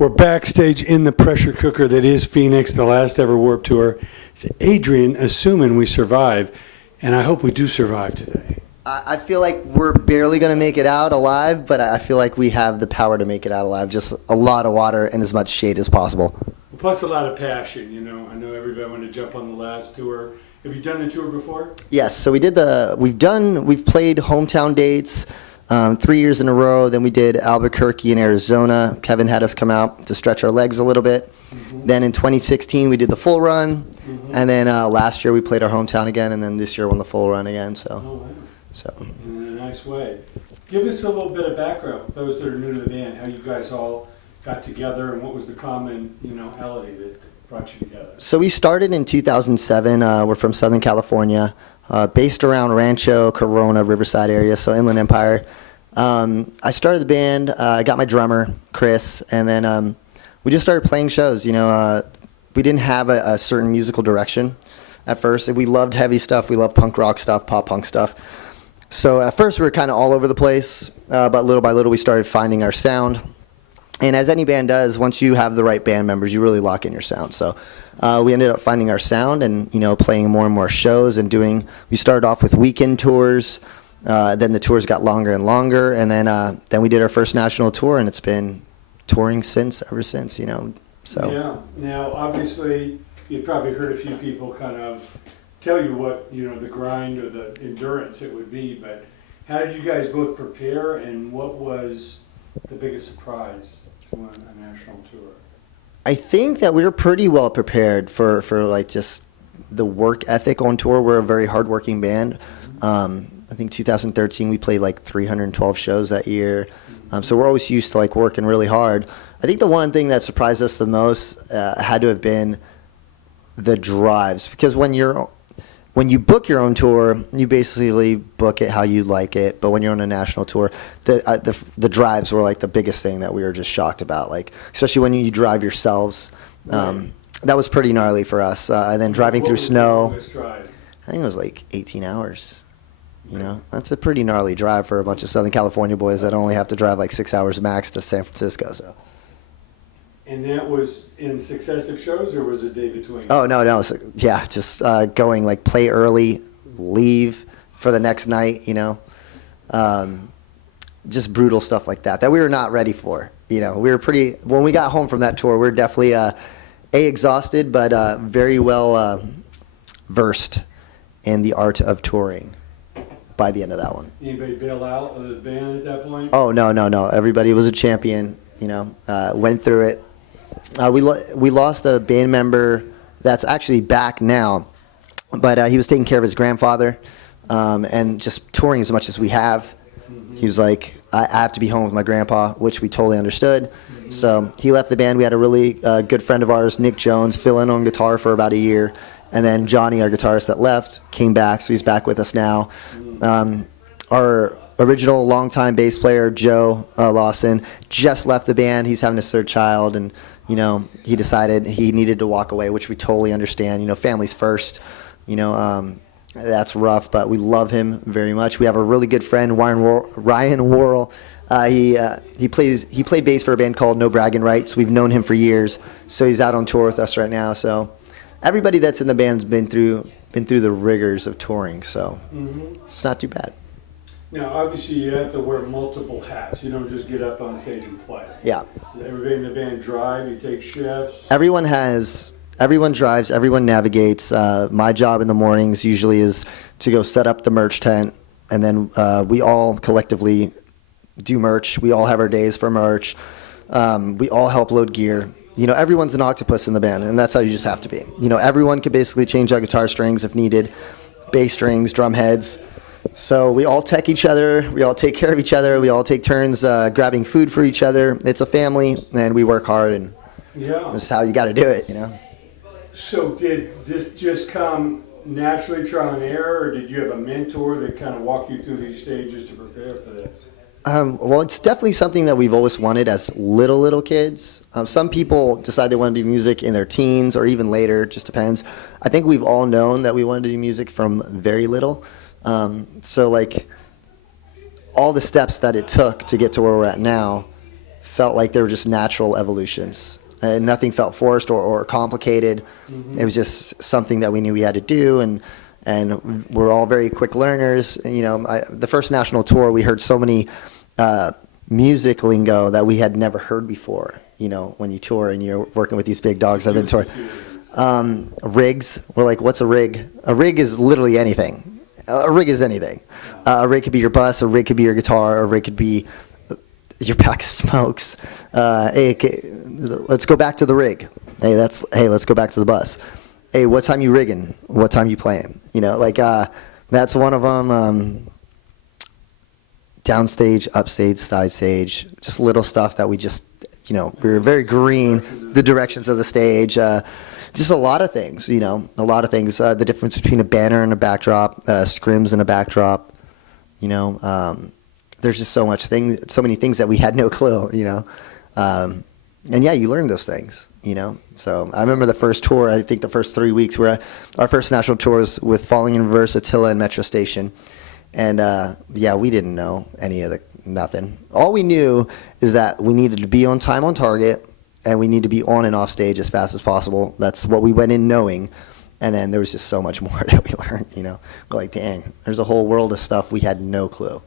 We're backstage in the pressure cooker that is Phoenix, the last ever Warped Tour. It's Adrian, assuming we survive, and I hope we do survive today. I feel like we're barely going to make it out alive, but I feel like we have the power to make it out alive. Just a lot of water and as much shade as possible. Plus a lot of passion, you know. I know everybody wanted to jump on the last tour. Have you done a tour before? Yes, so we've played hometown dates 3 years in a row. Then we did Albuquerque in Arizona. Kevin had us come out to stretch our legs a little bit. Then in 2016 we did the full run, and then last year we played our hometown again, and then this year won the full run again. So. Oh, wow. So. In a nice way. Give us a little bit of background, those that are new to the band, how you guys all got together and what was the commonality that brought you together. So we started in 2007. We're from Southern California, based around Rancho, Corona, Riverside area, so Inland Empire. I started the band, I got my drummer, Chris, and then we just started playing shows. We didn't have a certain musical direction at first. We loved heavy stuff, we loved punk rock stuff, pop punk stuff. So at first we were kind of all over the place, but little by little we started finding our sound. And as any band does, once you have the right band members, you really lock in your sound. So we ended up finding our sound and playing more and more shows and we started off with weekend tours. Then the tours got longer and longer, and then we did our first national tour, and it's been touring ever since. So. Yeah. Now, obviously, you probably heard a few people kind of tell you what the grind or the endurance it would be, but how did you guys both prepare, and what was the biggest surprise on a national tour? I think that we were pretty well prepared for like just the work ethic on tour. We're a very hardworking band. I think 2013 we played like 312 shows that year. So we're always used to like working really hard. I think the one thing that surprised us the most had to have been the drives, because when you book your own tour, you basically book it how you like it. But when you're on a national tour, the drives were like the biggest thing that we were just shocked about. Like especially when you drive yourselves, that was pretty gnarly for us. And then driving through snow, I think it was like 18 hours. That's a pretty gnarly drive for a bunch of Southern California boys that only have to drive like 6 hours max to San Francisco. So. And that was in successive shows, or was it day between? Oh, no. So, yeah, just going like play early, leave for the next night, just brutal stuff like that we were not ready for. We were when we got home from that tour, we were definitely exhausted, but very well versed in the art of touring by the end of that one. Anybody bail out of the band at that point? Oh, no. Everybody was a champion, went through it. We lost a band member that's actually back now, but he was taking care of his grandfather and just touring as much as we have. He was like, I have to be home with my grandpa, which we totally understood. So he left the band. We had a really good friend of ours, Nick Jones, fill in on guitar for about a year. And then Johnny, our guitarist that left, came back, so he's back with us now. Our original longtime bass player, Joe Lawson, just left the band. He's having his third child, and he decided he needed to walk away, which we totally understand. Family's first. That's rough, but we love him very much. We have a really good friend, Ryan Worrell. He played bass for a band called No Bragging Rights. We've known him for years, so he's out on tour with us right now. So everybody that's in the band's been through the rigors of touring, so it's not too bad. Now, obviously, you have to wear multiple hats. You don't just get up on stage and play. Yeah. Does everybody in the band drive? You take shifts? Everyone drives, everyone navigates. My job in the mornings usually is to go set up the merch tent, and then we all collectively do merch. We all have our days for merch. We all help load gear. Everyone's an octopus in the band, and that's how you just have to be. Everyone can basically change out guitar strings if needed, bass strings, drum heads. So we all tech each other, we all take care of each other, we all take turns grabbing food for each other. It's a family, and we work hard, and this is how you got to do it, So did this just come naturally, trial and error, or did you have a mentor that kind of walked you through these stages to prepare for this? Well, it's definitely something that we've always wanted as little kids. Some people decide they want to do music in their teens or even later, just depends. I think we've all known that we wanted to do music from very little. So like all the steps that it took to get to where we're at now felt like they were just natural evolutions. And nothing felt forced or complicated. It was just something that we knew we had to do, and we're all very quick learners. You know, the first national tour, we heard so many music lingo that we had never heard before. You know, when you tour and you're working with these big dogs that have been touring. Rigs, we're like, what's a rig? A rig is literally anything. A rig is anything. A rig could be your bus, a rig could be your guitar, a rig could be your pack of smokes. Let's go back to the rig. Hey, let's go back to the bus. Hey, what time you rigging? What time you playing? You know, like that's one of them. Downstage, upstage, side stage, just little stuff that we just, you know, we were very green. The directions of the stage, just a lot of things. You know, a lot of things. The difference between a banner and a backdrop, scrims and a backdrop. You know. There's just so many things that we had no clue, you know. And yeah, you learn those things, you know. So I remember the first tour, I think the first 3 weeks were our first national tours with Falling in Reverse, Attila, and Metro Station. And yeah, we didn't know nothing. All we knew is that we needed to be on time on target, and we need to be on and off stage as fast as possible. That's what we went in knowing. And then there was just so much more that we learned, you know. We're like, dang, there's a whole world of stuff we had no clue.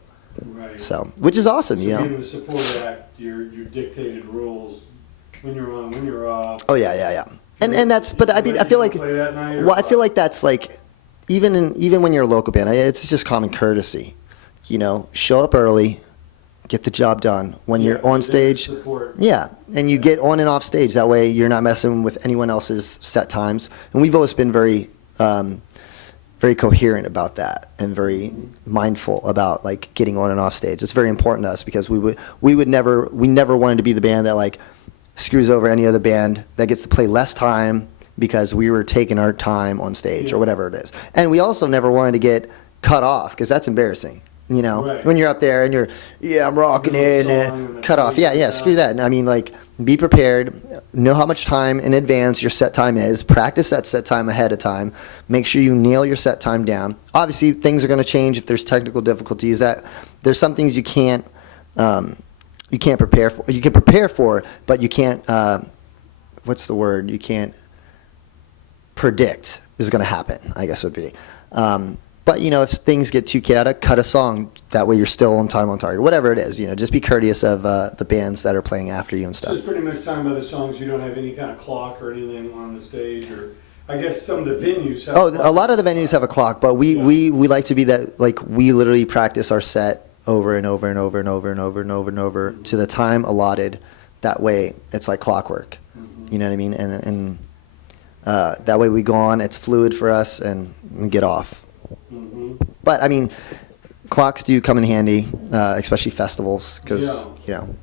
Right. So, which is awesome, you know. Being the support act, your dictated rules, when you're on, when you're off. Oh yeah. And that's, but I mean, I feel like, I feel like that's like, even when you're a local band, it's just common courtesy, you know. Show up early, get the job done. When you're on stage, yeah, and you get on and off stage. That way, you're not messing with anyone else's set times. And we've always been very coherent about that, and very mindful about like getting on and off stage. It's very important to us because we never wanted to be the band that like screws over any other band that gets to play less time because we were taking our time on stage or whatever it is. And we also never wanted to get cut off because that's embarrassing. You know, when you're up there and you're, I'm rocking it, and cut off. Yeah, screw that. I mean, like, be prepared. Know how much time in advance your set time is. Practice that set time ahead of time. Make sure you nail your set time down. Obviously, things are going to change if there's technical difficulties. That there's some things you can't prepare for. You can prepare for, but you can't. What's the word? You can't predict is going to happen, I guess would be. But, you know, if things get too chaotic, cut a song. That way you're still on time, on target. Whatever it is, you know, just be courteous of the bands that are playing after you and stuff. So it's pretty much time by the songs. You don't have any kind of clock or anything on the stage, or I guess some of the venues have a lot of the venues have a clock, but we like to be that, like, we literally practice our set over and over and over and over and over and over and over to the time allotted. That way it's like clockwork. You know what I mean? And that way we go on, it's fluid for us, and we get off. But I mean, clocks do come in handy, especially festivals, because you know.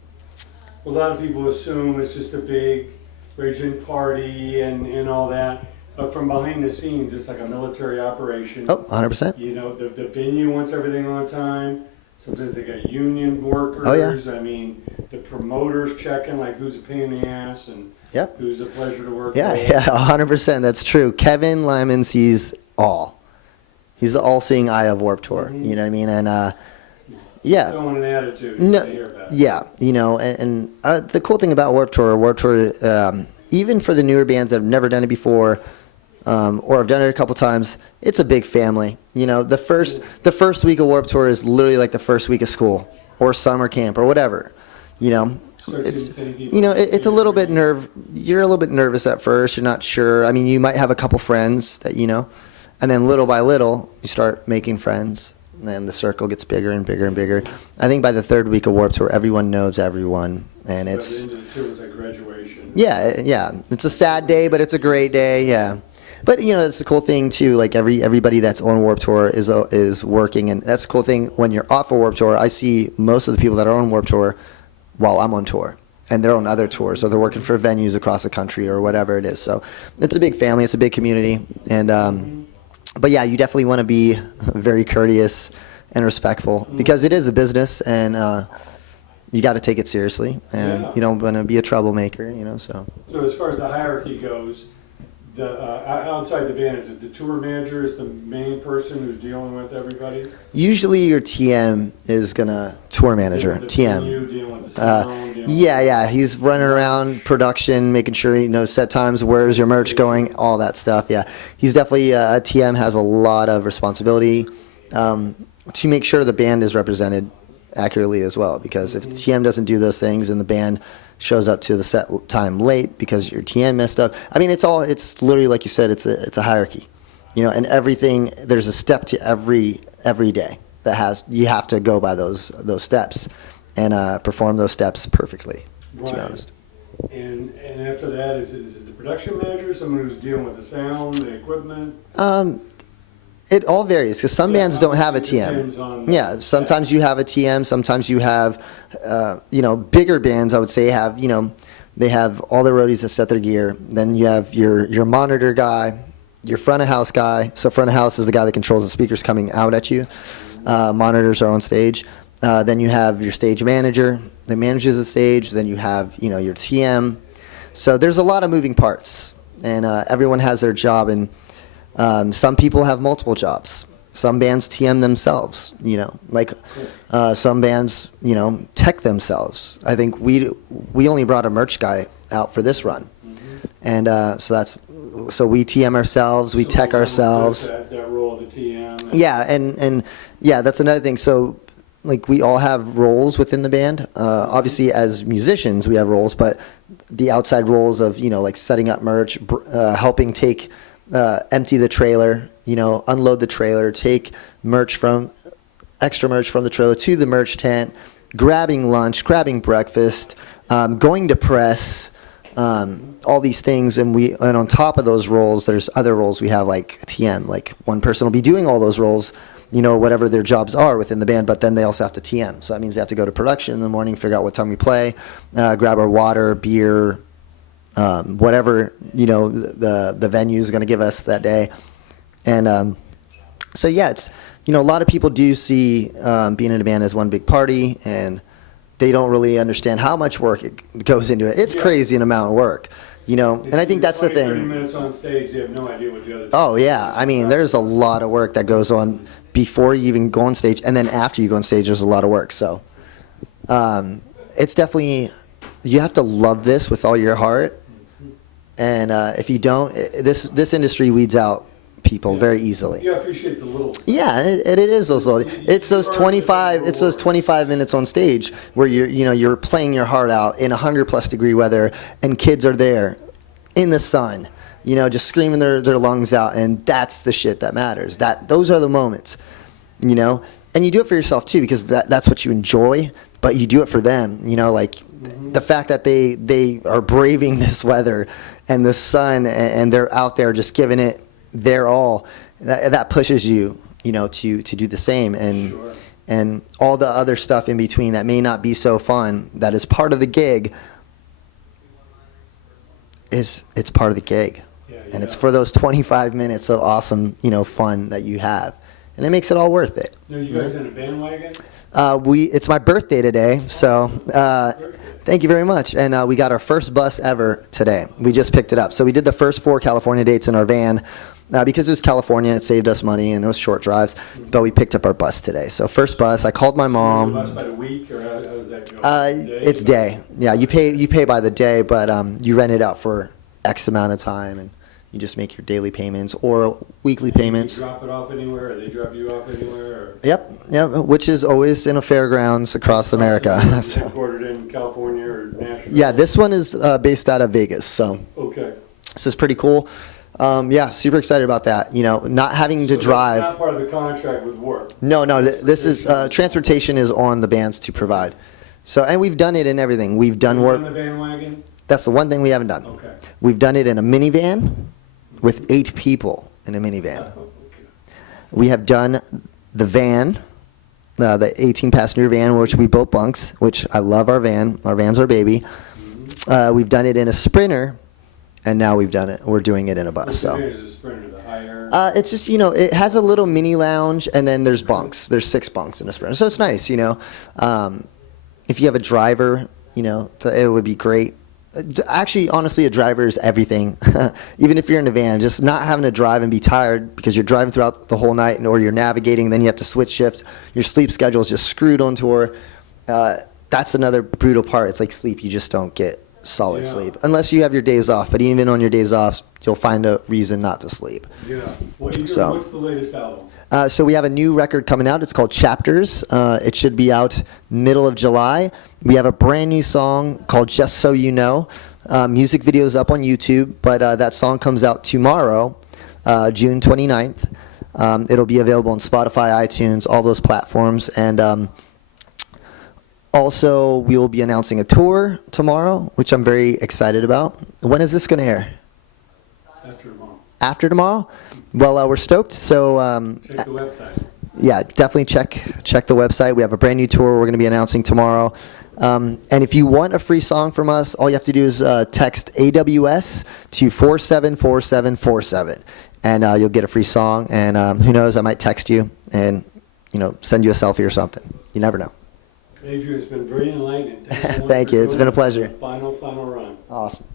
A lot of people assume it's just a big raging party and all that, but from behind the scenes, it's like a military operation. Oh, 100%. You know, the venue wants everything on time. Sometimes they got union workers. Oh, yeah. I mean, the promoters checking like who's a pain in the ass and who's a pleasure to work with. Yeah, 100%. That's true. Kevin Lyman sees all. He's the all-seeing eye of Warped Tour. You know what I mean? And Throwing an attitude. You know, and the cool thing about Warped Tour, even for the newer bands that have never done it before, or have done it a couple times, it's a big family. You know, the first week of Warped Tour is literally like the first week of school or summer camp or whatever. You know, it's a little bit you're a little bit nervous at first. You're not sure. I mean, you might have a couple friends that you know. And then little by little, you start making friends, and then the circle gets bigger and bigger and bigger. I think by the third week of Warped Tour, everyone knows everyone, and it's like graduation. Yeah. It's a sad day, but it's a great day. Yeah, but you know that's the cool thing too. Like everybody that's on Warped Tour is working, and that's the cool thing when you're off of Warped Tour. I see most of the people that are on Warped Tour while I'm on tour. And they're on other tours, so they're working for venues across the country or whatever it is. So it's a big family, it's a big community, and. But yeah, you definitely want to be very courteous and respectful because it is a business, and you got to take it seriously, and you don't want to be a troublemaker, you know. So as far as the hierarchy goes, outside the band, is it the tour manager is the main person who's dealing with everybody? Usually your TM is gonna tour manager, Dealing with the TM. venue, dealing with the sound, dealing Yeah, he's running around production, making sure he knows set times, where's your merch going, all that stuff. Yeah, he's definitely a TM, has a lot of responsibility to make sure the band is represented accurately as well. Because if the TM doesn't do those things and the band shows up to the set time late because your TM messed up, I mean, it's literally like you said, it's a hierarchy, you know, and everything. There's a step to every day that you have to go by those steps and perform those steps perfectly. To be honest. And after that, is it the production manager, someone who's dealing with the sound, the equipment? It all varies because some bands don't have a Depends TM. on Yeah, sometimes you have a TM. Sometimes you have, bigger bands. I would say they have all the roadies that set their gear. Then you have your monitor guy, your front of house guy. So front of house is the guy that controls the speakers coming out at you. Monitors are on stage. Then you have your stage manager that manages the stage. Then you have your TM. So there's a lot of moving parts, and everyone has their job. And some people have multiple jobs. Some bands TM themselves, some bands, tech themselves. I think we only brought a merch guy out for this run. And so we TM ourselves, we tech ourselves. That role of the TM. Yeah, and that's another thing. So we all have roles within the band. Obviously as musicians we have roles, but the outside roles of, setting up merch, helping empty the trailer, unload the trailer, take extra merch from the trailer to the merch tent, grabbing lunch, grabbing breakfast, going to press, all these things. And on top of those roles, there's other roles we have like TM, like one person will be doing all those roles, whatever their jobs are within the band, but then they also have to TM. So that means they have to go to production in the morning, figure out what time we play, grab our water, beer, whatever the venue is going to give us that day. And so it's a lot of people do see being in a band as one big party, and they don't really understand how much work it goes into it. It's crazy an amount of work, and I think that's the thing. 30 minutes on stage, they have no idea what the other. Oh yeah, I mean there's a lot of work that goes on before you even go on stage, and then after you go on stage there's a lot of work. So it's definitely, you have to love this with all your heart. And if you don't, this industry weeds out people very easily. You appreciate the little. Yeah, it is those little. It's those 25. It's those 25 minutes on stage where you're playing your heart out in 100+ degree weather, and kids are there, in the sun, just screaming their lungs out, and that's the shit that matters. Those are the moments, and you do it for yourself too, because that's what you enjoy, but you do it for them. The fact that they are braving this weather and the sun, and they're out there just giving it their all, that pushes you, to do the same. And Sure. And all the other stuff in between that may not be so fun, that is part of the gig, it's part of the gig. And it's for those 25 minutes of awesome, fun that you have. And it makes it all worth it. Now, you guys in a bandwagon? It's my birthday today, so thank you very much. And we got our first bus ever today. We just picked it up. So we did the first 4 California dates in our van because it was California. It saved us money and it was short drives. But we picked up our bus today. So first bus. I called my mom. Bus by the week, or how does that go? It's day. Yeah, you pay by the day, but you rent it out for X amount of time, and you just make your daily payments or weekly payments. You drop it off anywhere, or they drop you off anywhere? Or? Yep, which is always in a fairgrounds across America. Headquartered in California or Nashville? Yeah, this one is based out of Vegas, so it's pretty cool. Super excited about that. Not having to drive. That's not part of the contract with Warp. No, this is transportation is on the bands to provide. So, and we've done it in everything. We've done Warp. In the bandwagon? That's the one thing we haven't done. Okay. We've done it in a minivan with 8 people in a minivan. We have done the van, the 18-passenger van, which we built bunks, which I love our van. Our van's our baby. We've done it in a Sprinter, and now we're doing it in a bus. So Is a Sprinter the higher? it's just, it has a little mini lounge, and then there's bunks. There's 6 bunks in a Sprinter, so it's nice. If you have a driver, it would be great. Actually, honestly, a driver is everything. Even if you're in a van, just not having to drive and be tired because you're driving throughout the whole night, or you're navigating, then you have to switch shift. Your sleep schedule is just screwed on tour. That's another brutal part. It's like sleep. You just don't get solid sleep unless you have your days off. But even on your days off, you'll find a reason not to sleep. Yeah. What's the latest album? So we have a new record coming out. It's called Chapters. It should be out middle of July. We have a brand new song called Just So You Know. Music video is up on YouTube, but that song comes out tomorrow, June 29th. It'll be available on Spotify, iTunes, all those platforms. And also, we will be announcing a tour tomorrow, which I'm very excited about. When is this going to air? After tomorrow. After tomorrow? Well, we're stoked. So check the website. Yeah, definitely check the website. We have a brand new tour we're going to be announcing tomorrow. And if you want a free song from us, all you have to do is text AWS to 474747, and you'll get a free song. And who knows, I might text you and send you a selfie or something. You never know. Adrian, it's been very enlightening. Thank you. It's been a pleasure. Final run. Awesome.